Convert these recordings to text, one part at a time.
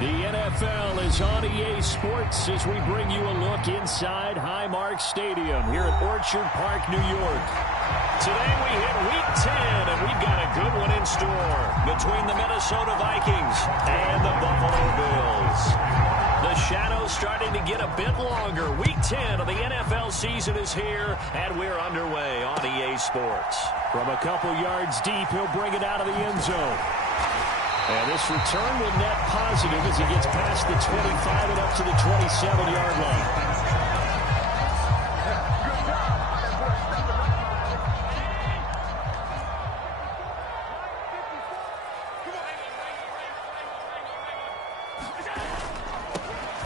The NFL is on EA Sports as we bring you a look inside Highmark Stadium here at Orchard Park, New York. Today we hit Week 10, and we've got a good one in store between the Minnesota Vikings and the Buffalo Bills. The shadow's starting to get a bit longer. Week 10 of the NFL season is here, and we're underway on EA Sports. From a couple yards deep, he'll bring it out of the end zone. And this return will net positive as he gets past the 25 and up to the 27-yard line.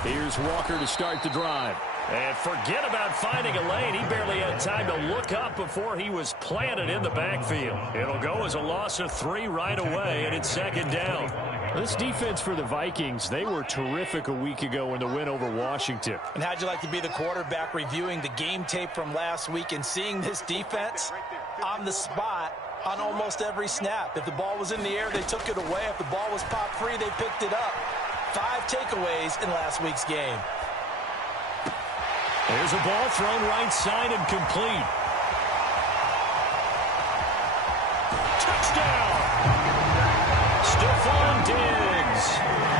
Here's Walker to start the drive. And forget about finding a lane. He barely had time to look up before he was planted in the backfield. It'll go as a loss of 3 right away, and it's second down. This defense for the Vikings, they were terrific a week ago in the win over Washington. And how'd you like to be the quarterback reviewing the game tape from last week and seeing this defense on the spot on almost every snap? If the ball was in the air, they took it away. If the ball was popped free, they picked it up. 5 takeaways in last week's game. There's a ball thrown right side and complete. Touchdown! Stephon Diggs.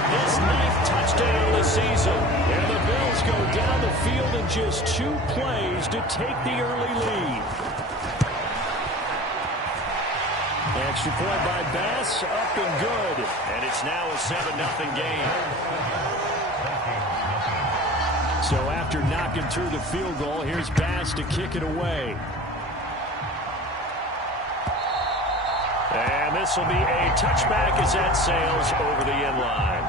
His 9th touchdown of the season. And the Bills go down the field in just 2 plays to take the early lead. Extra point by Bass, up and good. And it's now a 7-0 game. So after knocking through the field goal, here's Bass to kick it away. And this will be a touchback as that sails over the end line.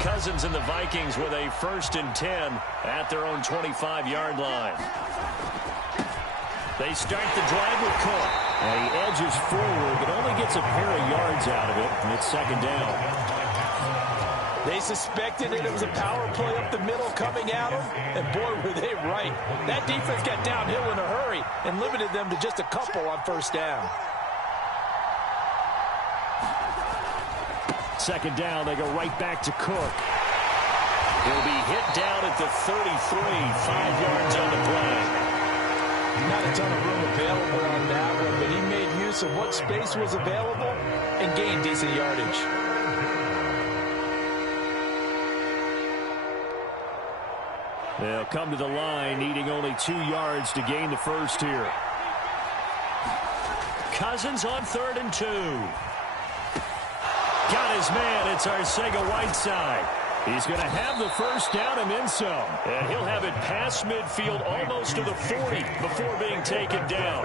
Cousins and the Vikings with a 1st and 10 at their own 25-yard line. They start the drive with Cook. And he edges forward, but only gets a pair of yards out of it, and it's second down. They suspected it was a power play up the middle coming at them, and boy, were they right. That defense got downhill in a hurry and limited them to just a couple on 1st down. Second down, they go right back to Cook. He'll be hit down at the 33, 5 yards on the play. Not a ton of room available on that one, but he made use of what space was available and gained decent yardage. They'll come to the line, needing only 2 yards to gain the first here. Cousins on 3rd and 2. Got his man. It's Arcega-Whiteside. He's going to have the first down and then some. And he'll have it past midfield almost to the 40 before being taken down.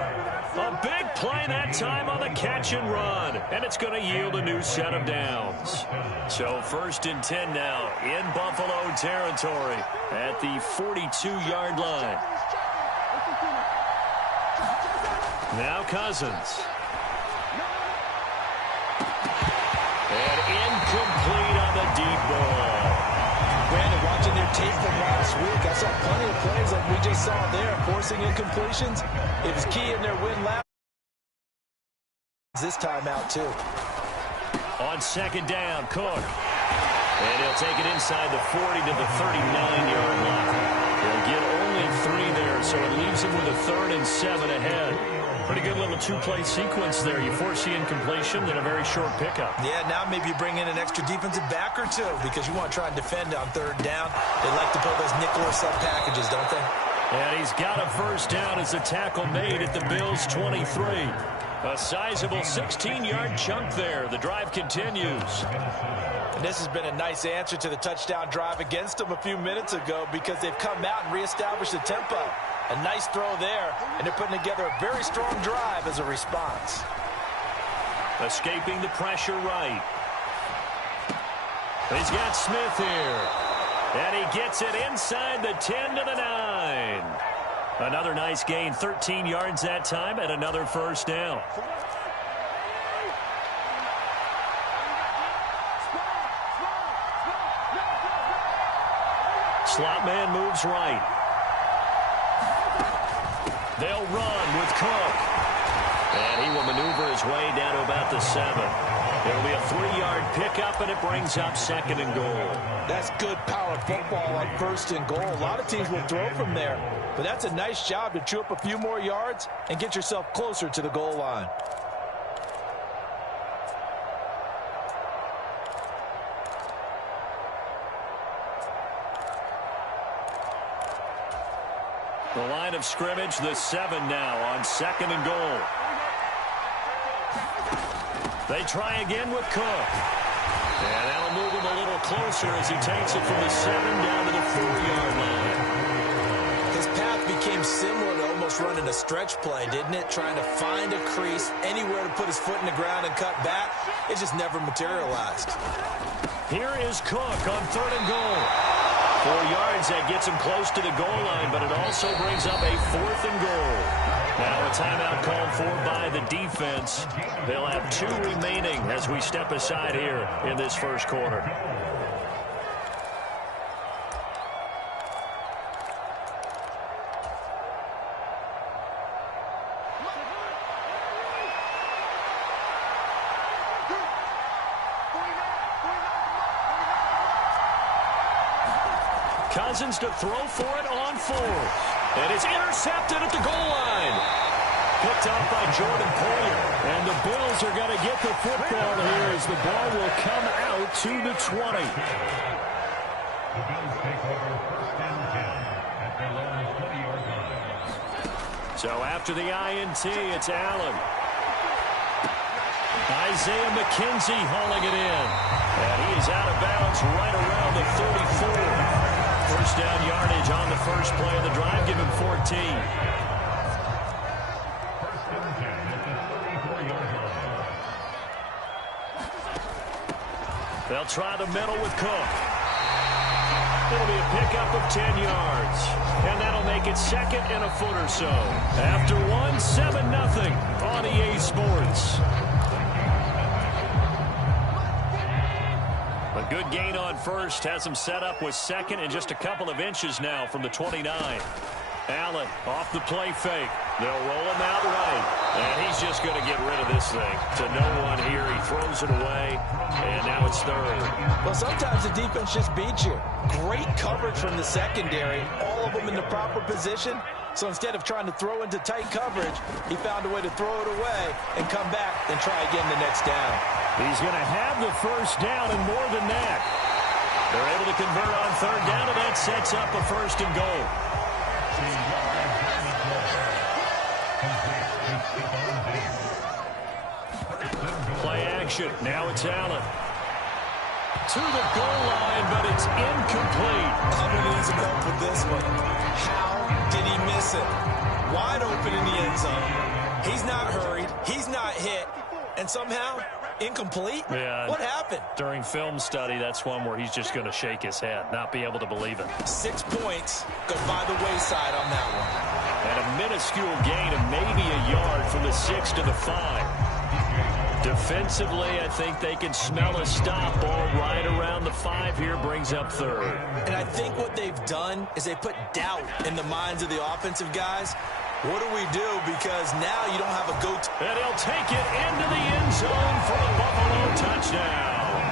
A big play that time on the catch and run. And it's going to yield a new set of downs. So 1st and 10 now in Buffalo territory at the 42-yard line. Now Cousins. And incomplete on the deep ball. Brandon, watching their tape from last week, I saw plenty of plays like we just saw there, forcing incompletions. It was key in their win last this time out, too. On 2nd down, Cook. And he'll take it inside the 40 to the 39-yard line. He'll get only 3 there, so it leaves him with a 3rd and 7 ahead. Pretty good little 2-play sequence there. You force the incompletion, then a very short pickup. Yeah, now maybe you bring in an extra defensive back or 2 because you want to try and defend on 3rd down. They like to pull those nickel or sub packages, don't they? And he's got a first down as the tackle made at the Bills' 23. A sizable 16-yard chunk there. The drive continues. And this has been a nice answer to the touchdown drive against them a few minutes ago because they've come out and reestablished the tempo. A nice throw there, and they're putting together a very strong drive as a response. Escaping the pressure right. He's got Smith here. And he gets it inside the 10 to the 9. Another nice gain, 13 yards that time, and another first down. Slot man moves right. They'll run with Cook. And he will maneuver his way down to about the 7. It'll be a 3-yard pickup, and it brings up 2nd and goal. That's good power football on 1st and goal. A lot of teams will throw from there, but that's a nice job to chew up a few more yards and get yourself closer to the goal line. The line of scrimmage, the 7 now on 2nd and goal. They try again with Cook. And that'll move him a little closer as he takes it from the 7 down to the 4-yard line. His path became similar to almost running a stretch play, didn't it? Trying to find a crease, anywhere to put his foot in the ground and cut back. It just never materialized. Here is Cook on 3rd and goal. 4 yards, that gets him close to the goal line, but it also brings up a 4th and goal. Now a timeout called for by the defense. They'll have 2 remaining as we step aside here in this first quarter. Cousins to throw for it on 4th. And it's intercepted at the goal line. Picked off by Jordan Poyer. And the Bills are going to get the football here as the ball will come out to the 20. The Bills take over 1st and 10 at their own 20-yard line. So after the INT, it's Allen. Isaiah McKenzie hauling it in. And he is out of bounds right around the 34. First down yardage on the first play of the drive. Give him 14. 1st and 10 at the 34-yard line. They'll try the middle with Cook. It'll be a pickup of 10 yards. And that'll make it 2nd and a foot or so. After 1, 7-0 on EA Sports. A good gain on first has him set up with 2nd and just a couple of inches now from the 29. Allen off the play fake. They'll roll him out right. And he's just going to get rid of this thing to no one here. He throws it away, and now it's 3rd. Well, sometimes the defense just beats you. Great coverage from the secondary. All of them in the proper position. So instead of trying to throw into tight coverage, he found a way to throw it away and come back and try again the next down. He's going to have the first down and more than that. They're able to convert on 3rd down, and that sets up a 1st and goal. Play action. Now it's Allen. To the goal line, but it's incomplete. I'm going to need some help with this one. How did he miss it? Wide open in the end zone. He's not hurried. He's not hit. And somehow, incomplete? Yeah. What happened? During film study, that's one where he's just going to shake his head, not be able to believe it. 6 points go by the wayside on that one. And a minuscule gain of maybe a yard from the 6 to the 5. Defensively, I think they can smell a stop. Ball right around the 5 here brings up 3rd. And I think what they've done is they put doubt in the minds of the offensive guys. What do we do? Because now you don't have a go-to. And he'll take it into the end zone for a Buffalo touchdown.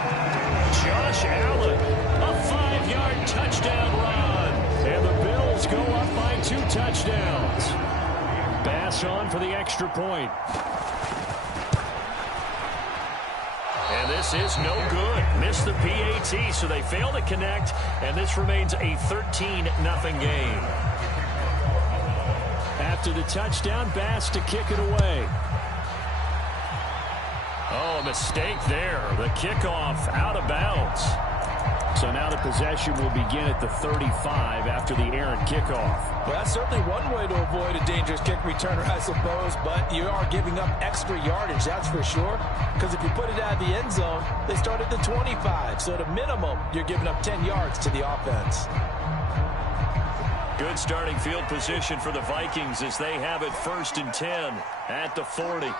Josh Allen, a 5-yard touchdown run. And the Bills go up by 2 touchdowns. Bass on for the extra point. And this is no good. Missed the PAT, so they fail to connect, and this remains a 13-0 game. After the touchdown, Bass to kick it away. Oh, a mistake there. The kickoff out of bounds. So now the possession will begin at the 35 after the errant kickoff. Well, that's certainly one way to avoid a dangerous kick returner, I suppose, but you are giving up extra yardage, that's for sure. Because if you put it out of the end zone, they start at the 25. So at a minimum, you're giving up 10 yards to the offense. Good starting field position for the Vikings as they have it 1st and 10 at the 40.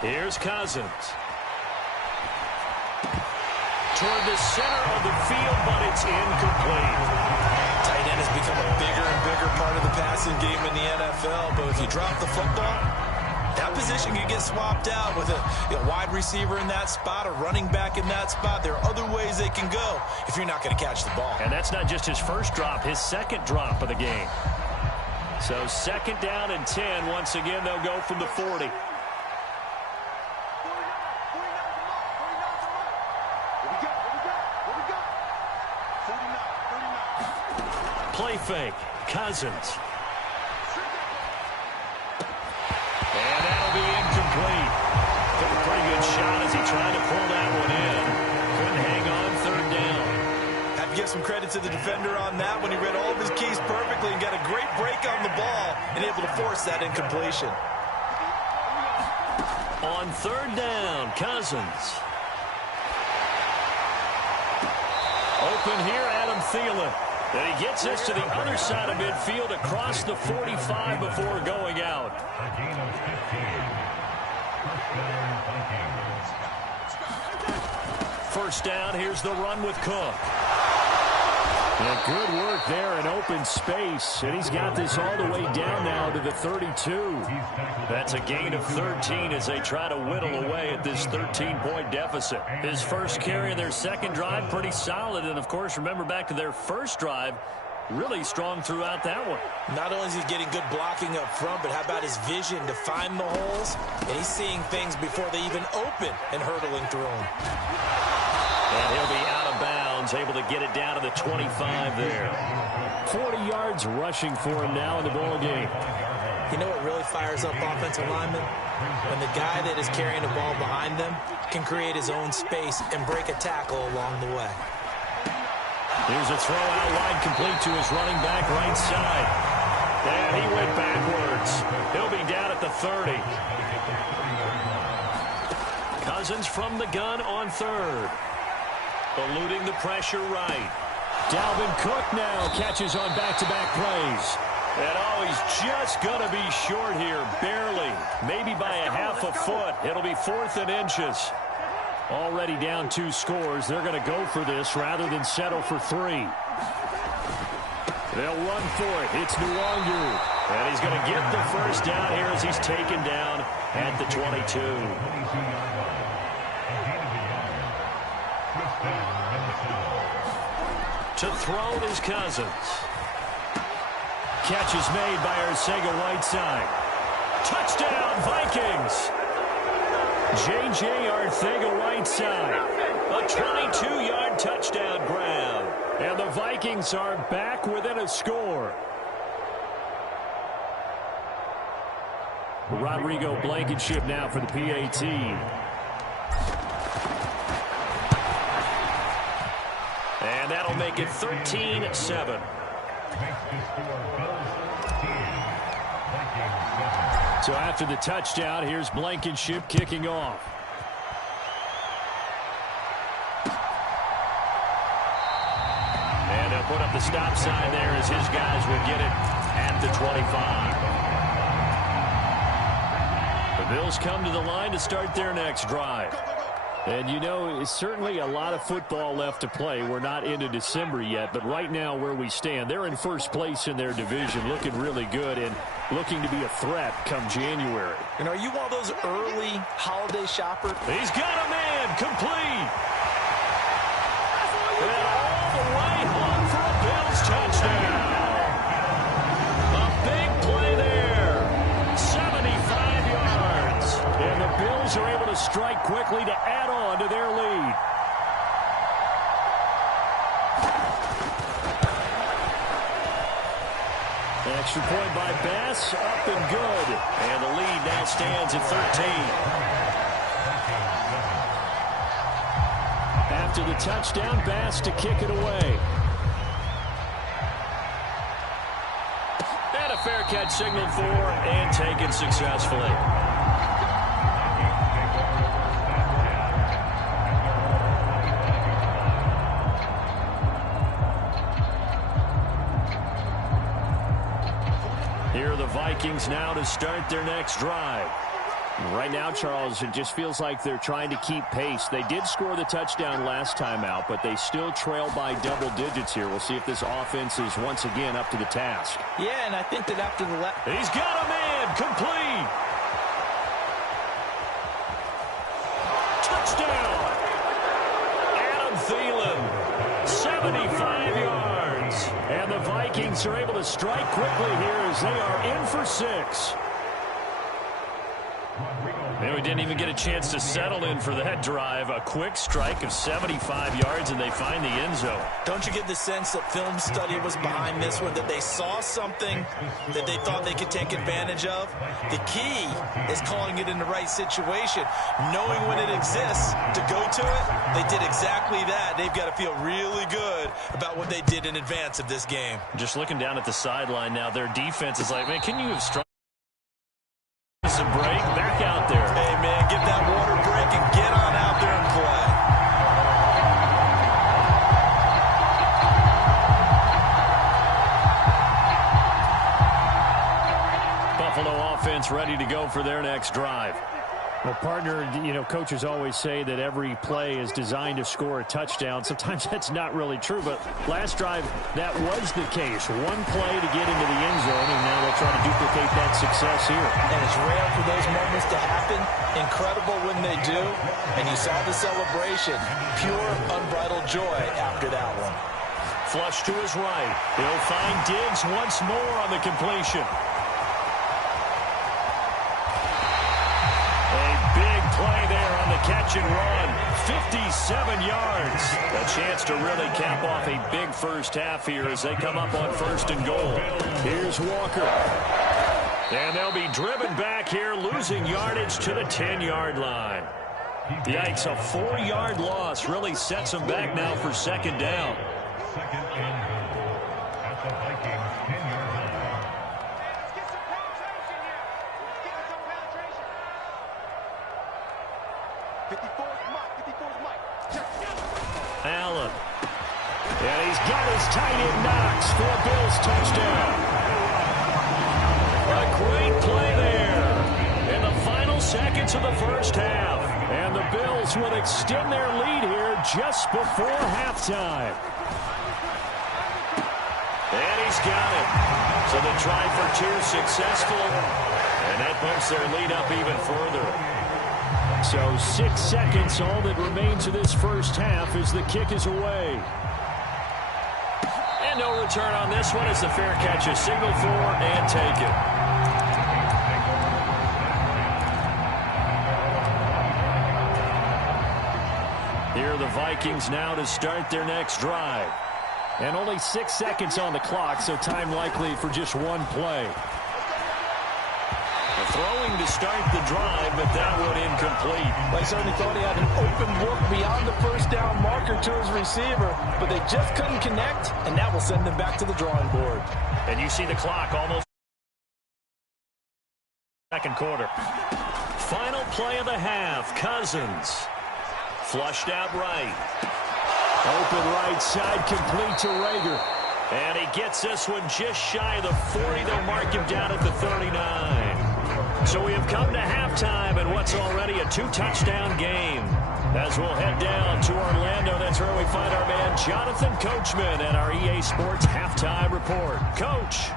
Here's Cousins. toward the center of the field, but it's incomplete. Tight end has become a bigger and bigger part of the passing game in the NFL, but if you drop the football, that position can get swapped out with a wide receiver in that spot, a running back in that spot. There are other ways they can go if you're not going to catch the ball. And that's not just his first drop, his second drop of the game. So 2nd down and 10. Once again, they'll go from the 40. Play fake. Cousins. And that'll be incomplete. Took a pretty good shot as he tried to pull that one in. Couldn't hang on 3rd down. Have to give some credit to the defender on that when he read all of his keys perfectly and got a great break on the ball and able to force that incompletion. On 3rd down, Cousins. Open here, Adam Thielen. And he gets this to the other side of midfield across the 45 before going out. A gain of 15. First down, here's the run with Cook. And good work there in open space. And he's got this all the way down now to the 32. That's a gain of 13 as they try to whittle away at this 13-point deficit. His first carry in their second drive, pretty solid. And, of course, remember back to their first drive, really strong throughout that one. Not only is he getting good blocking up front, but how about his vision to find the holes? And he's seeing things before they even open and hurdling through them. And he'll be out of bounds, able to get it down to the 25 there. 40 yards rushing for him now in the ball game. You know what really fires up offensive linemen? When the guy that is carrying the ball behind them can create his own space and break a tackle along the way. Here's a throw out wide, complete to his running back right side. And he went backwards. He'll be down at the 30. Cousins from the gun on 3rd. Eluding the pressure right. Dalvin Cook now catches on back-to-back plays. And oh, he's just going to be short here, barely. Maybe by a half a foot. It'll be 4th and inches. Already down 2 scores. They're going to go for this rather than settle for 3. They'll run for it. It's Nwangu. And he's going to get the first down here as he's taken down at the 22. To throw is Cousins. Catch is made by Arcega Whiteside. Touchdown, Vikings! J.J. Arcega-Whiteside. A 22-yard touchdown grab. And the Vikings are back within a score. Rodrigo Blankenship now for the PAT. And that'll make it 13-7. So after the touchdown, here's Blankenship kicking off. And they'll put up the stop sign there as his guys will get it at the 25. The Bills come to the line to start their next drive. And, you know, it's certainly a lot of football left to play. We're not into December yet, but right now where we stand, they're in first place in their division, looking really good and looking to be a threat come January. And are you one of those early holiday shoppers? He's got a man complete. And all the way home for a Bills touchdown. A big play there. 75 yards. And the Bills are able to strike quickly to add on to their lead. Extra point by Bass, up and good. And the lead now stands at 13. After the touchdown, Bass to kick it away. And a fair catch signaled for and taken successfully. Here are the Vikings now to start their next drive. Right now, Charles, it just feels like they're trying to keep pace. They did score the touchdown last time out, but they still trail by double digits here. We'll see if this offense is once again up to the task. Yeah, and I think that after the last... He's got a man complete. Touchdown. Adam Thielen, 75 yards. And the Vikings are able to strike quickly here as they are in for 6. And we didn't even get a chance to settle in for that drive. A quick strike of 75 yards, and they find the end zone. Don't you get the sense that film study was behind this one, that they saw something that they thought they could take advantage of? The key is calling it in the right situation, knowing when it exists to go to it. They did exactly that. They've got to feel really good about what they did in advance of this game. Just looking down at the sideline now, their defense is like, man, can you have struck a break back out there? Hey, man, get that water break and get on out there and play. Buffalo offense ready to go for their next drive. Well, partner, you know, coaches always say that every play is designed to score a touchdown. Sometimes that's not really true, but last drive, that was the case. One play to get into the end zone, and now they'll try to duplicate that success here. And it's rare for those moments to happen. Incredible when they do. And you saw the celebration. Pure, unbridled joy after that one. Flush to his right. He'll find Diggs once more on the completion. Play there on the catch and run. 57 yards. A chance to really cap off a big first half here as they come up on 1st and goal. Here's Walker. And they'll be driven back here, losing yardage to the 10-yard line. Yikes, a 4-yard loss really sets them back now for 2nd down. 2nd and goal at the Vikings 10-yard line. Allen. And he's got his tight end Knox for a Bills touchdown. A great play there in the final seconds of the first half. And the Bills will extend their lead here just before halftime. And he's got it. So the try for 2 successful. And that bumps their lead up even further. So 6 seconds, all that remains of this first half as the kick is away. And no return on this one as the fair catch is signaled for and taken. Here are the Vikings now to start their next drive. And only 6 seconds on the clock, so time likely for just one play. Throwing to start the drive, but that one incomplete. I certainly thought he had an open look beyond the first down marker to his receiver, but they just couldn't connect, and that will send them back to the drawing board. And you see the clock almost 2nd quarter. Final play of the half, Cousins. Flushed out right. Open right side, complete to Rager. And he gets this one just shy of the 40. They'll mark him down at the 39. So we have come to halftime in what's already a 2-touchdown game. As we'll head down to Orlando, that's where we find our man Jonathan Coachman at our EA Sports Halftime Report. Coach.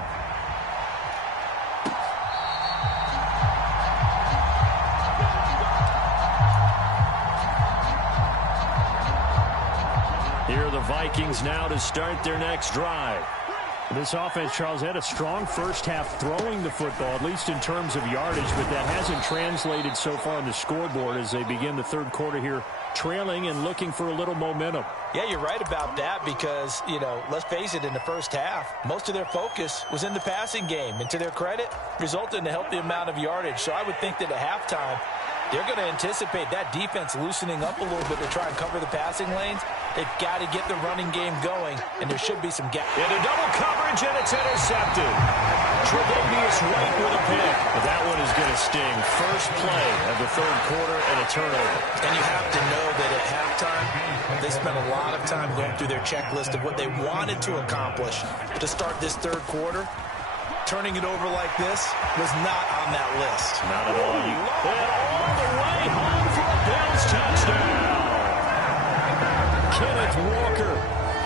Here are the Vikings now to start their next drive. This offense, Charles, had a strong first half throwing the football, at least in terms of yardage, but that hasn't translated so far on the scoreboard as they begin the 3rd quarter here, trailing and looking for a little momentum. Yeah, you're right about that because, you know, let's face it, in the first half, most of their focus was in the passing game. And to their credit, resulted in a healthy amount of yardage. So I would think that at halftime, they're going to anticipate that defense loosening up a little bit to try and cover the passing lanes. They've got to get the running game going, and there should be some gap. Into double coverage, and it's intercepted. Tre'Davious White with a pick. But that one is going to sting. First play of the 3rd quarter and a turnover. And you have to know that at halftime, they spent a lot of time going through their checklist of what they wanted to accomplish to start this 3rd quarter. Turning it over like this was not on that list. Not at all. And all the way home for a Bills touchdown. Kenneth Walker,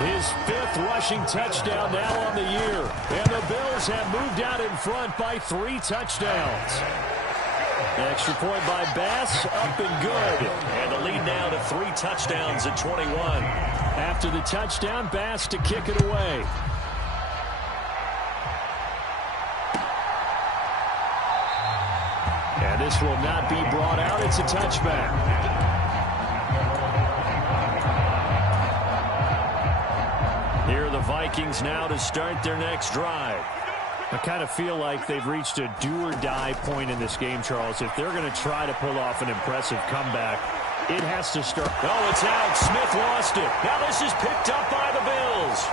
his 5th rushing touchdown now on the year. And the Bills have moved out in front by 3 touchdowns. Extra point by Bass, up and good. And the lead now to 3 touchdowns at 21. After the touchdown, Bass to kick it away. And this will not be brought out. It's a touchback. Here are the Vikings now to start their next drive. I kind of feel like they've reached a do-or-die point in this game, Charles. If they're going to try to pull off an impressive comeback, it has to start. Oh, it's out. Smith lost it. Now this is picked up by the Bills.